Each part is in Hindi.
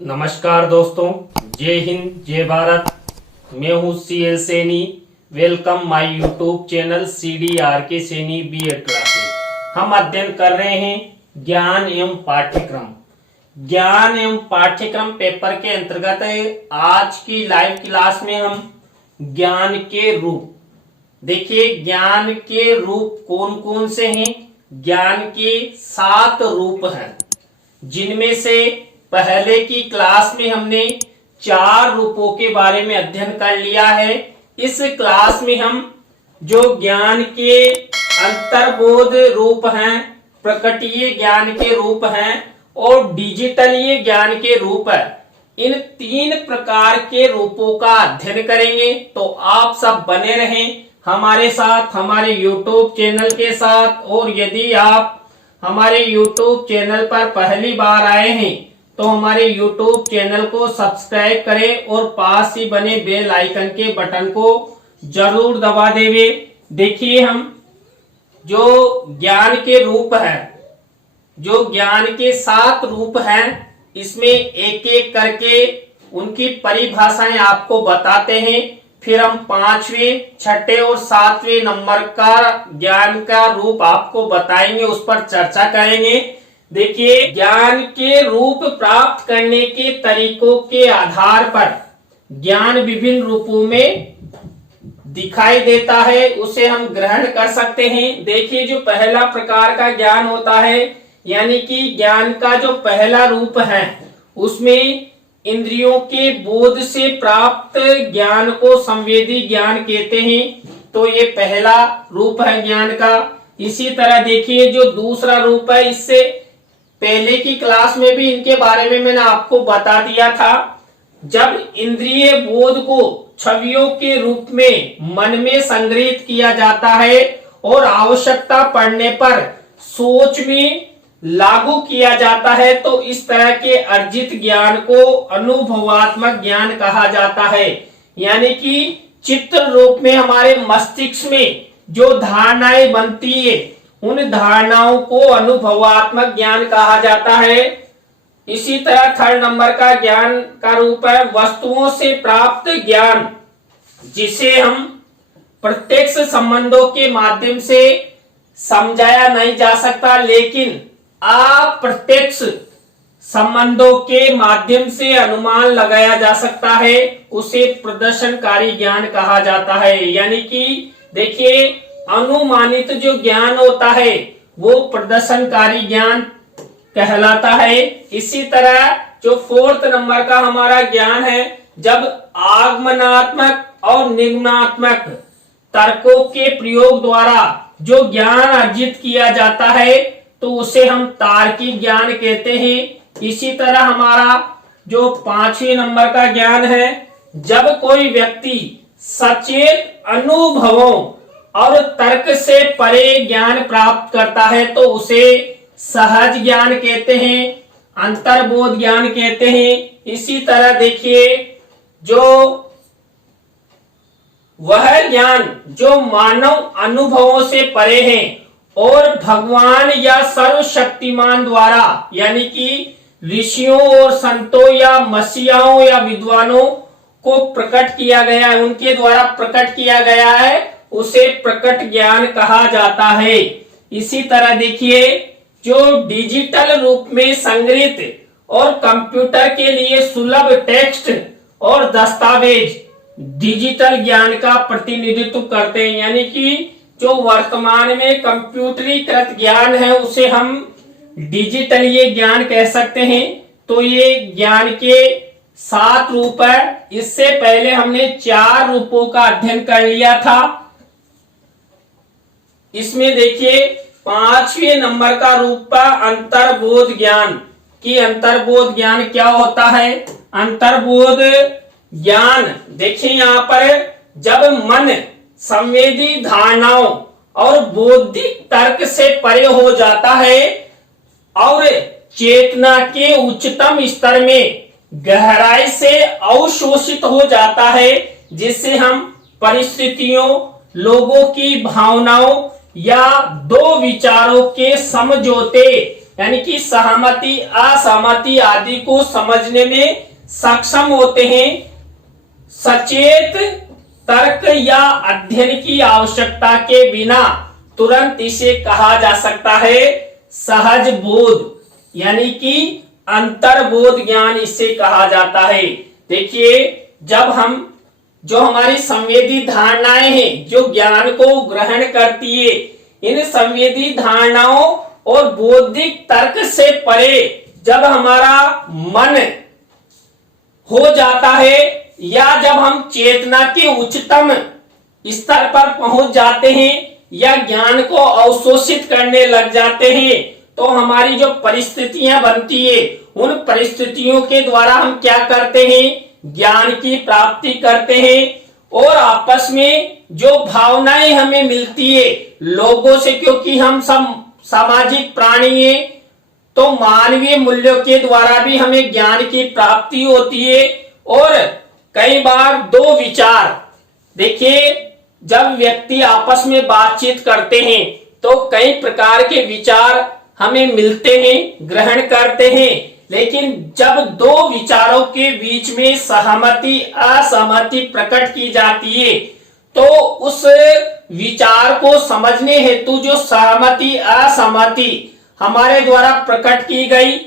नमस्कार दोस्तों, जय हिंद जय भारत। मैं हूँ CL Saini. Welcome my YouTube channel CDRK Saini B.Ed classes. हम अध्ययन कर रहे हैं ज्ञान एवं पाठ्यक्रम। ज्ञान एवं पाठ्यक्रम पेपर के अंतर्गत आज की लाइव क्लास में हम ज्ञान के रूप देखिए। ज्ञान के रूप कौन कौन से हैं? ज्ञान के 7 रूप हैं, जिनमें से पहले की क्लास में हमने 4 रूपों के बारे में अध्ययन कर लिया है। इस क्लास में हम जो ज्ञान के अंतर्बोध रूप हैं, प्रकटीय ज्ञान के रूप हैं और डिजिटलीय ज्ञान के रूप है, इन 3 प्रकार के रूपों का अध्ययन करेंगे। तो आप सब बने रहें हमारे साथ, हमारे YouTube चैनल के साथ। और यदि आप हमारे YouTube चैनल पर पहली बार आए हैं तो हमारे YouTube चैनल को सब्सक्राइब करें और पास ही बने बेल आइकन के बटन को जरूर दबा देवे। देखिए, हम जो ज्ञान के रूप है, जो ज्ञान के 7 रूप हैं, इसमें एक एक करके उनकी परिभाषाएं आपको बताते हैं। फिर हम 5वें, 6ठे और 7वें नंबर का ज्ञान का रूप आपको बताएंगे, उस पर चर्चा करेंगे। देखिए, ज्ञान के रूप प्राप्त करने के तरीकों के आधार पर ज्ञान विभिन्न रूपों में दिखाई देता है, उसे हम ग्रहण कर सकते हैं। देखिए, जो पहला प्रकार का ज्ञान होता है, यानी कि ज्ञान का जो पहला रूप है, उसमें इंद्रियों के बोध से प्राप्त ज्ञान को संवेदी ज्ञान कहते हैं। तो ये पहला रूप है ज्ञान का। इसी तरह देखिए, जो दूसरा रूप है, इससे पहले की क्लास में भी इनके बारे में मैंने आपको बता दिया था। जब इंद्रिय बोध को छवियों के रूप में मन में संग्रहित किया जाता है और आवश्यकता पड़ने पर सोच में लागू किया जाता है, तो इस तरह के अर्जित ज्ञान को अनुभवात्मक ज्ञान कहा जाता है। यानी कि चित्र रूप में हमारे मस्तिष्क में जो धारणाएं बनती है, उन धारणाओं को अनुभवात्मक ज्ञान कहा जाता है। इसी तरह 3rd नंबर का ज्ञान का रूप है वस्तुओं से प्राप्त ज्ञान, जिसे हम प्रत्यक्ष संबंधों के माध्यम से समझाया नहीं जा सकता, लेकिन अप्रत्यक्ष संबंधों के माध्यम से अनुमान लगाया जा सकता है। उसे प्रदर्शनकारी ज्ञान कहा जाता है। यानी कि देखिए, अनुमानित जो ज्ञान होता है वो प्रदर्शनकारी ज्ञान कहलाता है। इसी तरह जो 4th नंबर का हमारा ज्ञान है, जब आगमनात्मक और निगमनात्मक तर्कों के प्रयोग द्वारा जो ज्ञान अर्जित किया जाता है, तो उसे हम तार्किक ज्ञान कहते हैं। इसी तरह हमारा जो 5वें नंबर का ज्ञान है, जब कोई व्यक्ति सचेत अनुभवों और तर्क से परे ज्ञान प्राप्त करता है, तो उसे सहज ज्ञान कहते हैं, अंतर्बोध ज्ञान कहते हैं। इसी तरह देखिए, जो वह ज्ञान जो मानव अनुभवों से परे है और भगवान या सर्वशक्तिमान द्वारा, यानी कि ऋषियों और संतों या मसीहाओं या विद्वानों को प्रकट किया गया है, उनके द्वारा प्रकट किया गया है, उसे प्रकट ज्ञान कहा जाता है। इसी तरह देखिए, जो डिजिटल रूप में संग्रहित और कंप्यूटर के लिए सुलभ टेक्स्ट और दस्तावेज डिजिटल ज्ञान का प्रतिनिधित्व करते हैं। यानी कि जो वर्तमान में कंप्यूटरीकृत ज्ञान है, उसे हम डिजिटलीय ज्ञान कह सकते हैं। तो ये ज्ञान के 7 रूप है। इससे पहले हमने 4 रूपों का अध्ययन कर लिया था। इसमें देखिए, 5वें नंबर का रूप अंतर्बोध ज्ञान। कि अंतर्बोध ज्ञान क्या होता है? अंतर्बोध ज्ञान देखिए, यहाँ पर जब मन संवेदी धारणाओं और बौद्धिक तर्क से परे हो जाता है और चेतना के उच्चतम स्तर में गहराई से अवशोषित हो जाता है, जिससे हम परिस्थितियों, लोगों की भावनाओं या 2 विचारों के समझौते यानी कि सहमति असहमति आदि को समझने में सक्षम होते हैं। सचेत तर्क या अध्ययन की आवश्यकता के बिना तुरंत इसे कहा जा सकता है सहज बोध, यानी कि अंतर्बोध ज्ञान इसे कहा जाता है। देखिए, जब हम जो हमारी संवेदी धारणाएं हैं जो ज्ञान को ग्रहण करती है, इन संवेदी धारणाओं और बौद्धिक तर्क से परे जब हमारा मन हो जाता है या जब हम चेतना के उच्चतम स्तर पर पहुंच जाते हैं या ज्ञान को अवशोषित करने लग जाते हैं, तो हमारी जो परिस्थितियां बनती है उन परिस्थितियों के द्वारा हम क्या करते हैं, ज्ञान की प्राप्ति करते हैं। और आपस में जो भावनाएं हमें मिलती है लोगों से, क्योंकि हम सब सामाजिक प्राणी हैं, तो मानवीय मूल्यों के द्वारा भी हमें ज्ञान की प्राप्ति होती है। और कई बार दो विचार, देखिए जब व्यक्ति आपस में बातचीत करते हैं तो कई प्रकार के विचार हमें मिलते हैं, ग्रहण करते हैं, लेकिन जब दो विचारों के बीच में सहमति असहमति प्रकट की जाती है तो उस विचार को समझने हेतु जो सहमति असहमति हमारे द्वारा प्रकट की गई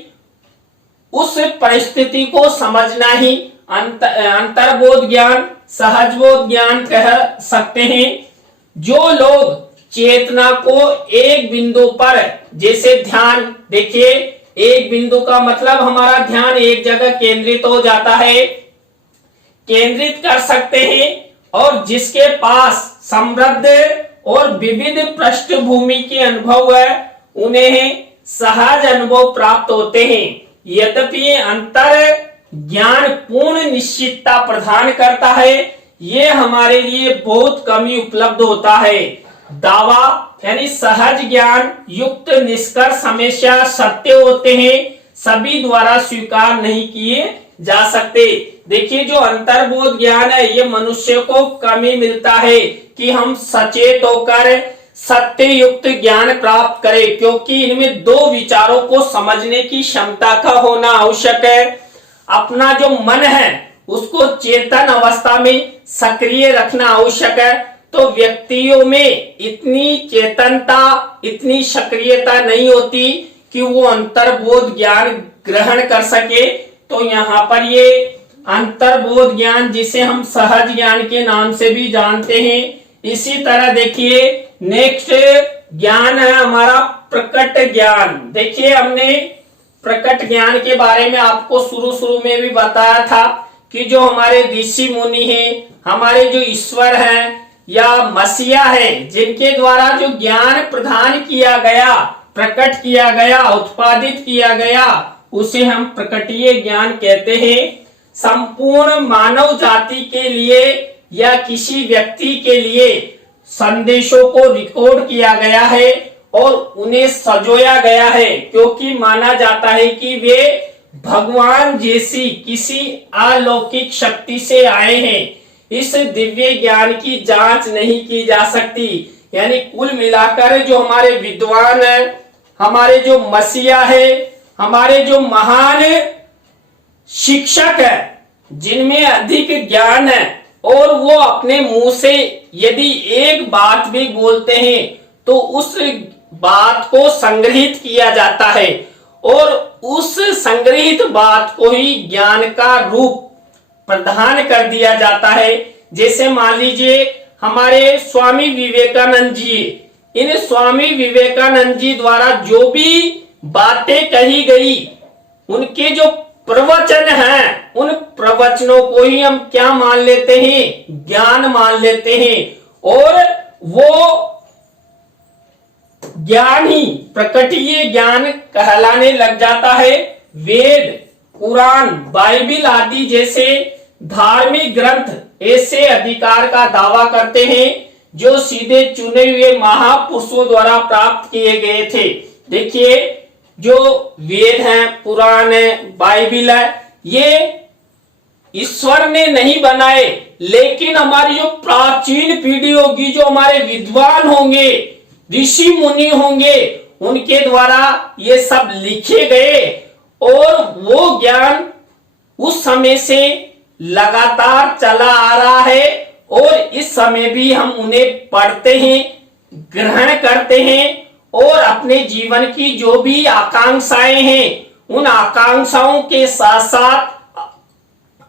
उस परिस्थिति को समझना ही अंतर्बोध ज्ञान, सहजबोध ज्ञान कह सकते हैं। जो लोग चेतना को एक बिंदु पर, जैसे ध्यान, देखिए एक बिंदु का मतलब हमारा ध्यान एक जगह केंद्रित हो जाता है, केंद्रित कर सकते हैं, और जिसके पास समृद्ध और विविध पृष्ठभूमि के अनुभव है उन्हें सहज अनुभव प्राप्त होते हैं। यद्यपि अंतर ज्ञान पूर्ण निश्चितता प्रदान करता है, ये हमारे लिए बहुत कम ही उपलब्ध होता है। दावा यानी सहज ज्ञान युक्त निष्कर्ष हमेशा सत्य होते हैं, सभी द्वारा स्वीकार नहीं किए जा सकते। देखिए, जो अंतर्बोध ज्ञान है ये मनुष्य को कम ही मिलता है कि हम सचेत होकर सत्य युक्त ज्ञान प्राप्त करें, क्योंकि इनमें दो विचारों को समझने की क्षमता का होना आवश्यक है। अपना जो मन है उसको चेतन अवस्था में सक्रिय रखना आवश्यक है। तो व्यक्तियों में इतनी चेतनता, इतनी सक्रियता नहीं होती कि वो अंतर्बोध ज्ञान ग्रहण कर सके। तो यहाँ पर ये अंतर्बोध ज्ञान, जिसे हम सहज ज्ञान के नाम से भी जानते हैं। इसी तरह देखिए नेक्स्ट ज्ञान है हमारा प्रकट ज्ञान। देखिए, हमने प्रकट ज्ञान के बारे में आपको शुरू में भी बताया था कि जो हमारे ऋषि मुनि हैं, हमारे जो ईश्वर हैं या मसीहा है, जिनके द्वारा जो ज्ञान प्रदान किया गया, प्रकट किया गया, उत्पादित किया गया, उसे हम प्रकटीय ज्ञान कहते हैं। संपूर्ण मानव जाति के लिए या किसी व्यक्ति के लिए संदेशों को रिकॉर्ड किया गया है और उन्हें सजोया गया है, क्योंकि माना जाता है कि वे भगवान जैसी किसी अलौकिक शक्ति से आए हैं। इस दिव्य ज्ञान की जांच नहीं की जा सकती। यानी कुल मिलाकर जो हमारे विद्वान है, हमारे जो मसीहा है, हमारे जो महान शिक्षक है, जिनमें अधिक ज्ञान है और वो अपने मुंह से यदि एक बात भी बोलते हैं तो उस बात को संग्रहित किया जाता है और उस संग्रहित बात को ही ज्ञान का रूप प्रदान कर दिया जाता है। जैसे मान लीजिए हमारे स्वामी विवेकानंद जी, इन स्वामी विवेकानंद जी द्वारा जो भी बातें कही गई, उनके जो प्रवचन हैं, उन प्रवचनों को ही हम क्या मान लेते हैं, ज्ञान मान लेते हैं। और वो ज्ञान ही प्रकटीय ज्ञान कहलाने लग जाता है। वेद, कुरान, बाइबिल आदि जैसे धार्मिक ग्रंथ ऐसे अधिकार का दावा करते हैं जो सीधे चुने हुए महापुरुषों द्वारा प्राप्त किए गए थे। देखिए, जो वेद हैं, पुराण है, बाइबिल है, ये ईश्वर ने नहीं बनाए, लेकिन हमारी जो प्राचीन पीढ़ी होगी, जो हमारे विद्वान होंगे, ऋषि मुनि होंगे, उनके द्वारा ये सब लिखे गए और वो ज्ञान उस समय से लगातार चला आ रहा है और इस समय भी हम उन्हें पढ़ते हैं, ग्रहण करते हैं और अपने जीवन की जो भी आकांक्षाएं हैं उन आकांक्षाओं के साथ साथ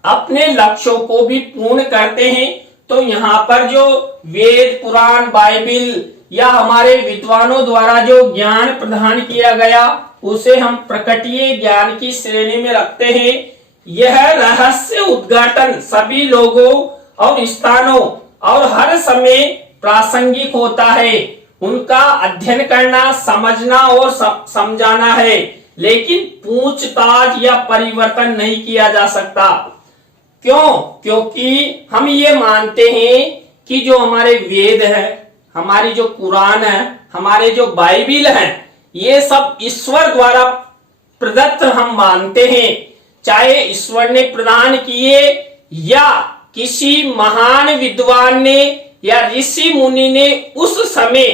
अपने लक्ष्यों को भी पूर्ण करते हैं। तो यहाँ पर जो वेद, पुराण, बाइबिल या हमारे विद्वानों द्वारा जो ज्ञान प्रदान किया गया उसे हम प्रकटीय ज्ञान की श्रेणी में रखते हैं। यह रहस्य उद्घाटन सभी लोगों और स्थानों और हर समय प्रासंगिक होता है। उनका अध्ययन करना, समझना और समझाना है, लेकिन पूछताछ या परिवर्तन नहीं किया जा सकता। क्यों? क्योंकि हम ये मानते हैं कि जो हमारे वेद है, हमारी जो कुरान है, हमारे जो बाइबिल है, ये सब ईश्वर द्वारा प्रदत्त हम मानते हैं। चाहे ईश्वर ने प्रदान किए या किसी महान विद्वान ने या ऋषि मुनि ने उस समय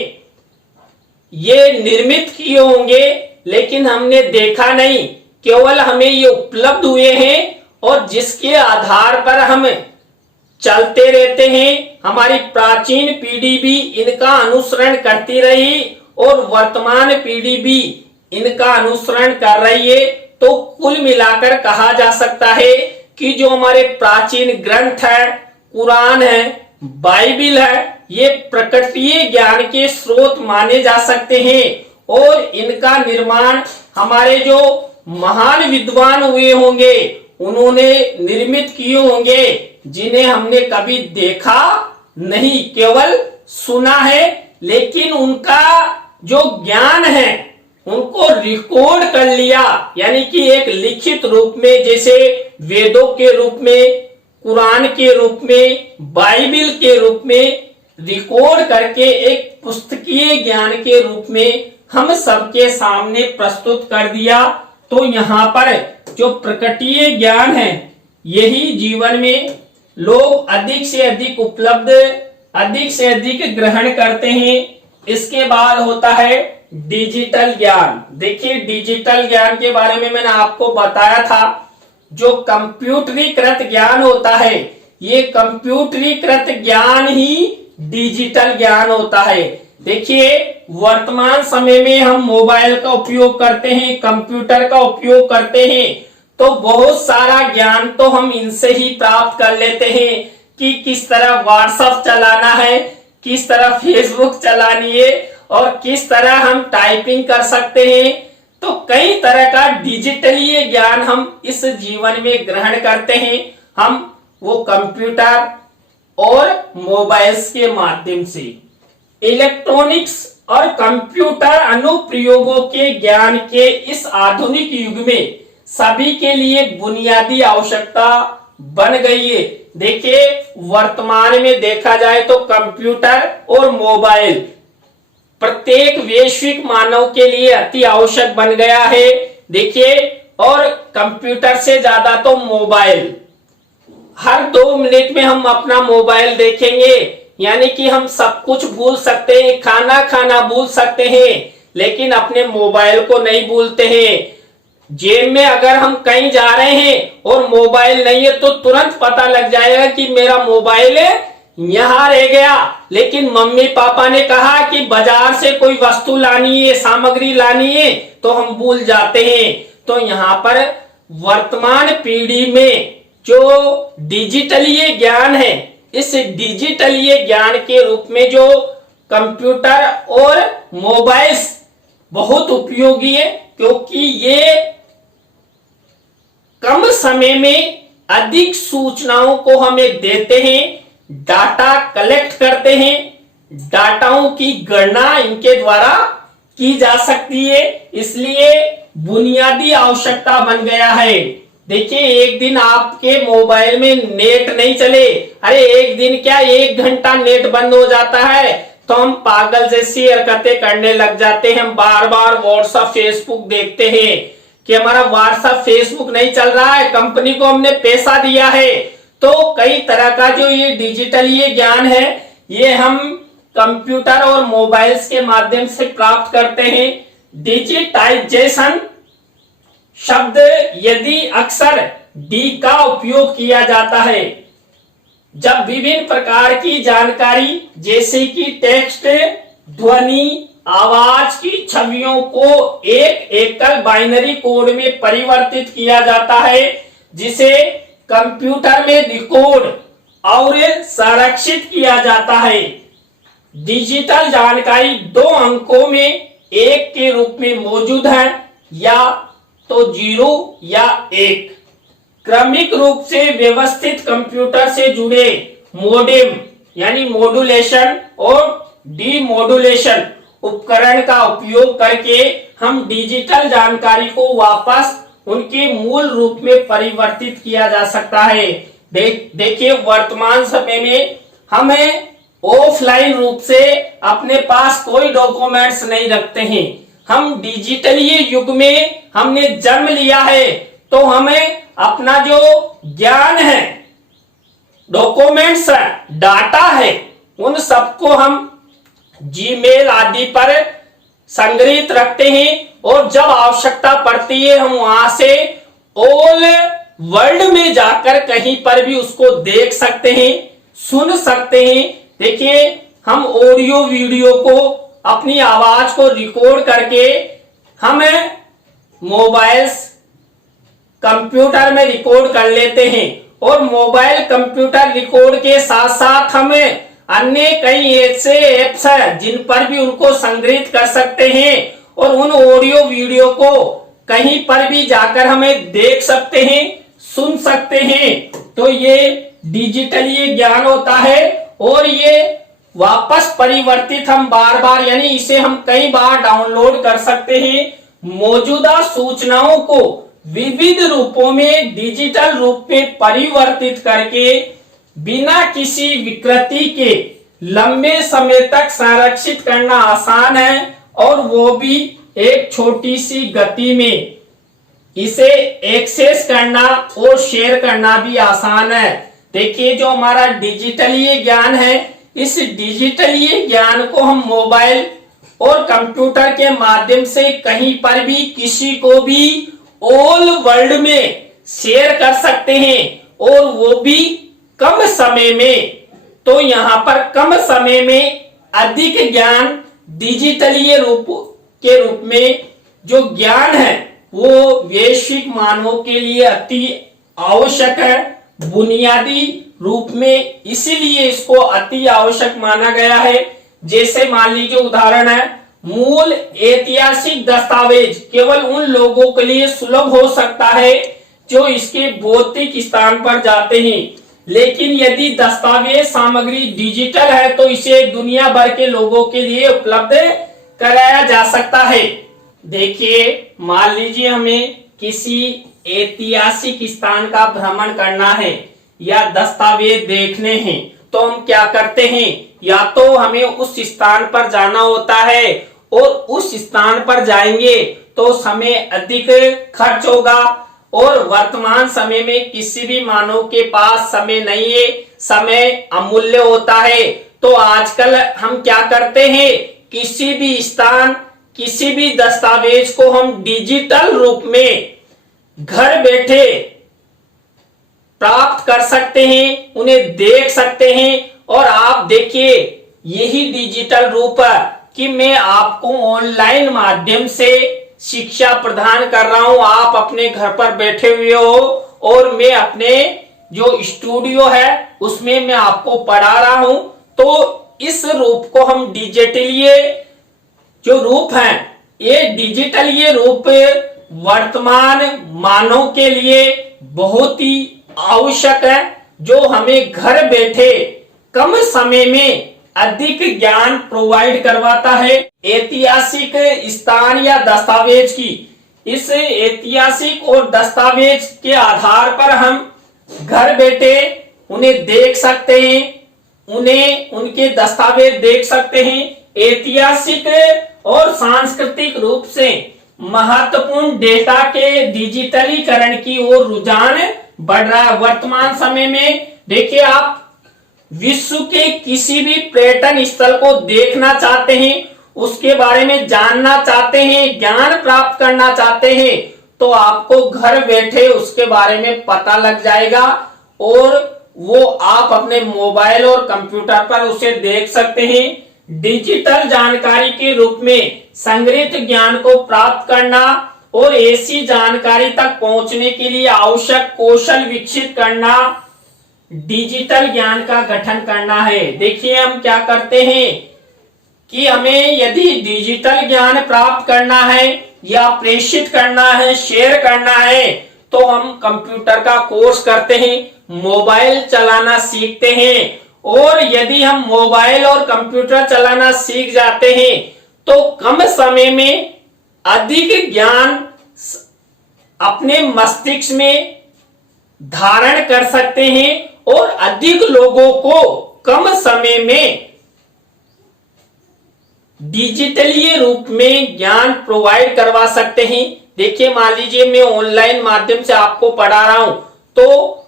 ये निर्मित किए होंगे, लेकिन हमने देखा नहीं, केवल हमें ये उपलब्ध हुए हैं और जिसके आधार पर हम चलते रहते हैं। हमारी प्राचीन पीढ़ी भी इनका अनुसरण करती रही और वर्तमान पीढ़ी भी इनका अनुसरण कर रही है। तो कुल मिलाकर कहा जा सकता है कि जो हमारे प्राचीन ग्रंथ है, कुरान है, बाइबिल है, ये प्रकृतीय ज्ञान के स्रोत माने जा सकते हैं और इनका निर्माण हमारे जो महान विद्वान हुए होंगे उन्होंने निर्मित किए होंगे, जिन्हें हमने कभी देखा नहीं, केवल सुना है। लेकिन उनका जो ज्ञान है उनको रिकॉर्ड कर लिया, यानी कि एक लिखित रूप में, जैसे वेदों के रूप में, कुरान के रूप में, बाइबिल के रूप में रिकॉर्ड करके एक पुस्तकीय ज्ञान के रूप में हम सबके सामने प्रस्तुत कर दिया। तो यहाँ पर जो प्रकटीय ज्ञान है यही जीवन में लोग अधिक से अधिक उपलब्ध, अधिक से अधिक ग्रहण करते हैं। इसके बाद होता है डिजिटल ज्ञान। देखिए, डिजिटल ज्ञान के बारे में मैंने आपको बताया था। जो कंप्यूटरीकृत ज्ञान होता है, ये कंप्यूटरीकृत ज्ञान ही डिजिटल ज्ञान होता है। देखिए, वर्तमान समय में हम मोबाइल का उपयोग करते हैं, कंप्यूटर का उपयोग करते हैं, तो बहुत सारा ज्ञान तो हम इनसे ही प्राप्त कर लेते हैं कि किस तरह व्हाट्सएप चलाना है, किस तरह फेसबुक चलानी है और किस तरह हम टाइपिंग कर सकते हैं। तो कई तरह का डिजिटली ज्ञान हम इस जीवन में ग्रहण करते हैं, हम वो कंप्यूटर और मोबाइल्स के माध्यम से। इलेक्ट्रॉनिक्स और कंप्यूटर अनुप्रयोगों के ज्ञान के इस आधुनिक युग में सभी के लिए बुनियादी आवश्यकता बन गई है। देखिए, वर्तमान में देखा जाए तो कंप्यूटर और मोबाइल प्रत्येक वैश्विक मानव के लिए अति आवश्यक बन गया है। देखिए, और कंप्यूटर से ज्यादा तो मोबाइल, हर 2 मिनट में हम अपना मोबाइल देखेंगे, यानी कि हम सब कुछ भूल सकते हैं, खाना खाना भूल सकते हैं, लेकिन अपने मोबाइल को नहीं भूलते हैं। जेब में अगर हम कहीं जा रहे हैं और मोबाइल नहीं है तो तुरंत पता लग जाएगा कि मेरा मोबाइल यहाँ रह गया, लेकिन मम्मी पापा ने कहा कि बाजार से कोई वस्तु लानी है, सामग्री लानी है, तो हम भूल जाते हैं। तो यहाँ पर वर्तमान पीढ़ी में जो डिजिटलीय ज्ञान है, इस डिजिटलीय ज्ञान के रूप में जो कंप्यूटर और मोबाइल्स बहुत उपयोगी है, क्योंकि ये कम समय में अधिक सूचनाओं को हमें देते हैं, डाटा कलेक्ट करते हैं, डाटाओं की गणना इनके द्वारा की जा सकती है, इसलिए बुनियादी आवश्यकता बन गया है। देखिए, एक दिन आपके मोबाइल में नेट नहीं चले, अरे एक दिन क्या 1 घंटा नेट बंद हो जाता है तो हम पागल जैसी हरकतें करने लग जाते हैं। हम बार बार व्हाट्सएप फेसबुक देखते हैं कि हमारा व्हाट्सएप फेसबुक नहीं चल रहा है, कंपनी को हमने पैसा दिया है। तो कई तरह का जो ये डिजिटल ये ज्ञान है, ये हम कंप्यूटर और मोबाइल्स के माध्यम से प्राप्त करते हैं। डिजिटाइजेशन शब्द यदि अक्सर डी का उपयोग किया जाता है जब विभिन्न प्रकार की जानकारी जैसे कि टेक्स्ट, ध्वनि, आवाज की छवियों को एक एकल बाइनरी कोड में परिवर्तित किया जाता है जिसे कंप्यूटर में रिकॉर्ड और संरक्षित किया जाता है। डिजिटल जानकारी 2 अंकों में 1 के रूप में मौजूद है या तो 0 या 1। क्रमिक रूप से व्यवस्थित कंप्यूटर से जुड़े मोडेम यानी मॉड्यूलेशन और डीमॉड्यूलेशन उपकरण का उपयोग करके हम डिजिटल जानकारी को वापस उनके मूल रूप में परिवर्तित किया जा सकता है। देखिए वर्तमान समय में हमें ऑफलाइन रूप से अपने पास कोई डॉक्यूमेंट्स नहीं रखते हैं। हम डिजिटली युग में हमने जन्म लिया है तो हमें अपना जो ज्ञान है, डॉक्यूमेंट्स है, डाटा है, उन सबको हम जीमेल आदि पर संग्रहित रखते हैं और जब आवश्यकता पड़ती है हम वहां से ऑल वर्ल्ड में जाकर कहीं पर भी उसको देख सकते हैं, सुन सकते हैं। देखिए हम ऑडियो वीडियो को अपनी आवाज को रिकॉर्ड करके हमें मोबाइल्स कंप्यूटर में रिकॉर्ड कर लेते हैं और मोबाइल कंप्यूटर रिकॉर्ड के साथ साथ हमें अन्य कई ऐसे ऐप्स हैं जिन पर भी उनको संग्रहित कर सकते हैं और उन ऑडियो वीडियो को कहीं पर भी जाकर हमें देख सकते हैं, सुन सकते हैं। तो ये डिजिटली ज्ञान होता है और ये वापस परिवर्तित हम बार बार यानी इसे हम कई बार डाउनलोड कर सकते हैं। मौजूदा सूचनाओं को विविध रूपों में डिजिटल रूप में परिवर्तित करके बिना किसी विकृति के लंबे समय तक संरक्षित करना आसान है और वो भी एक छोटी सी गति में। इसे एक्सेस करना और शेयर करना भी आसान है। देखिए जो हमारा डिजिटली ज्ञान है, इस डिजिटली ज्ञान को हम मोबाइल और कंप्यूटर के माध्यम से कहीं पर भी किसी को भी ऑल वर्ल्ड में शेयर कर सकते हैं और वो भी कम समय में। तो यहाँ पर कम समय में अधिक ज्ञान डिजिटली रूप में जो ज्ञान है वो वैश्विक मानवों के लिए अति आवश्यक है, बुनियादी रूप में। इसीलिए इसको अति आवश्यक माना गया है। जैसे मान लीजिए उदाहरण है, मूल ऐतिहासिक दस्तावेज केवल उन लोगों के लिए सुलभ हो सकता है जो इसके भौतिक स्थान पर जाते हैं, लेकिन यदि दस्तावेज सामग्री डिजिटल है तो इसे दुनिया भर के लोगों के लिए उपलब्ध कराया जा सकता है। देखिए मान लीजिए हमें किसी ऐतिहासिक स्थान का भ्रमण करना है या दस्तावेज देखने हैं तो हम क्या करते हैं, या तो हमें उस स्थान पर जाना होता है और उस स्थान पर जाएंगे तो समय अधिक खर्च होगा और वर्तमान समय में किसी भी मानव के पास समय नहीं है, समय अमूल्य होता है। तो आजकल हम क्या करते हैं, किसी भी स्थान किसी भी दस्तावेज को हम डिजिटल रूप में घर बैठे प्राप्त कर सकते हैं, उन्हें देख सकते हैं। और आप देखिए यही डिजिटल रूप है कि मैं आपको ऑनलाइन माध्यम से शिक्षा प्रदान कर रहा हूं। आप अपने घर पर बैठे हुए हो और मैं अपने जो स्टूडियो है उसमें मैं आपको पढ़ा रहा हूं। तो इस रूप को हम डिजिटली जो रूप है, ये डिजिटल ये रूप वर्तमान मानव के लिए बहुत ही आवश्यक है, जो हमें घर बैठे कम समय में अधिक ज्ञान प्रोवाइड करवाता है। ऐतिहासिक स्थान या दस्तावेज की इस ऐतिहासिक और दस्तावेज के आधार पर हम घर बैठे उन्हें देख सकते हैं, उन्हें उनके दस्तावेज देख सकते हैं। ऐतिहासिक और सांस्कृतिक रूप से महत्वपूर्ण डेटा के डिजिटलीकरण की ओर रुझान बढ़ रहा है। वर्तमान समय में देखिए आप विश्व के किसी भी पर्यटन स्थल को देखना चाहते हैं, उसके बारे में जानना चाहते हैं, ज्ञान प्राप्त करना चाहते हैं, तो आपको घर बैठे उसके बारे में पता लग जाएगा और वो आप अपने मोबाइल और कंप्यूटर पर उसे देख सकते हैं। डिजिटल जानकारी के रूप में संग्रहित ज्ञान को प्राप्त करना और ऐसी जानकारी तक पहुंचने के लिए आवश्यक कौशल विकसित करना डिजिटल ज्ञान का गठन करना है। देखिए हम क्या करते हैं कि हमें यदि डिजिटल ज्ञान प्राप्त करना है या प्रेषित करना है, शेयर करना है, तो हम कंप्यूटर का कोर्स करते हैं, मोबाइल चलाना सीखते हैं। और यदि हम मोबाइल और कंप्यूटर चलाना सीख जाते हैं तो कम समय में अधिक ज्ञान अपने मस्तिष्क में धारण कर सकते हैं और अधिक लोगों को कम समय में डिजिटली रूप में ज्ञान प्रोवाइड करवा सकते हैं। देखिए मान लीजिए मैं ऑनलाइन माध्यम से आपको पढ़ा रहा हूं, तो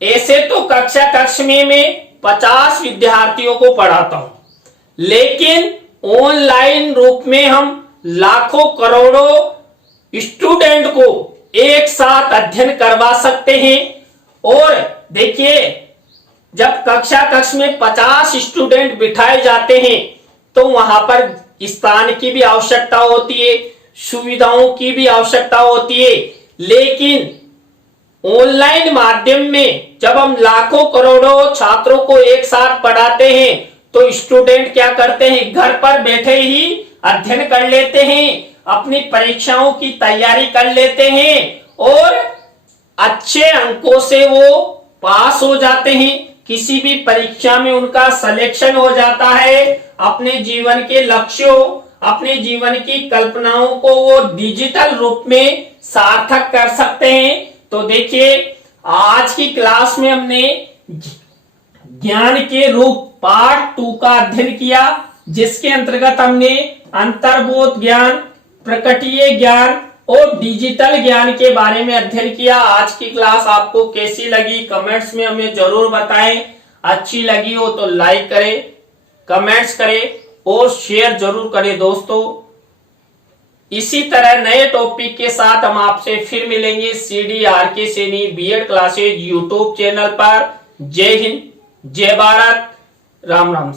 ऐसे तो कक्ष में मैं 50 विद्यार्थियों को पढ़ाता हूं, लेकिन ऑनलाइन रूप में हम लाखों करोड़ों स्टूडेंट को एक साथ अध्ययन करवा सकते हैं। और देखिए जब कक्ष में 50 स्टूडेंट बिठाए जाते हैं तो वहां पर स्थान की भी आवश्यकता होती है, सुविधाओं की भी आवश्यकता होती है। लेकिन ऑनलाइन माध्यम में जब हम लाखों करोड़ों छात्रों को एक साथ पढ़ाते हैं तो स्टूडेंट क्या करते हैं, घर पर बैठे ही अध्ययन कर लेते हैं, अपनी परीक्षाओं की तैयारी कर लेते हैं और अच्छे अंकों से वो पास हो जाते हैं। किसी भी परीक्षा में उनका सिलेक्शन हो जाता है। अपने जीवन के लक्ष्यों, अपने जीवन की कल्पनाओं को वो डिजिटल रूप में सार्थक कर सकते हैं। तो देखिए आज की क्लास में हमने ज्ञान के रूप पार्ट 2 का अध्ययन किया, जिसके अंतर्गत हमने अंतर्बोध ज्ञान, प्रकटीय ज्ञान और डिजिटल ज्ञान के बारे में अध्ययन किया। आज की क्लास आपको कैसी लगी कमेंट्स में हमें जरूर बताएं। अच्छी लगी हो तो लाइक करें, कमेंट्स करें और शेयर जरूर करें दोस्तों। इसी तरह नए टॉपिक के साथ हम आपसे फिर मिलेंगे CDRK Saini B Ed classes YouTube channel पर। जय हिंद, जय भारत, राम राम।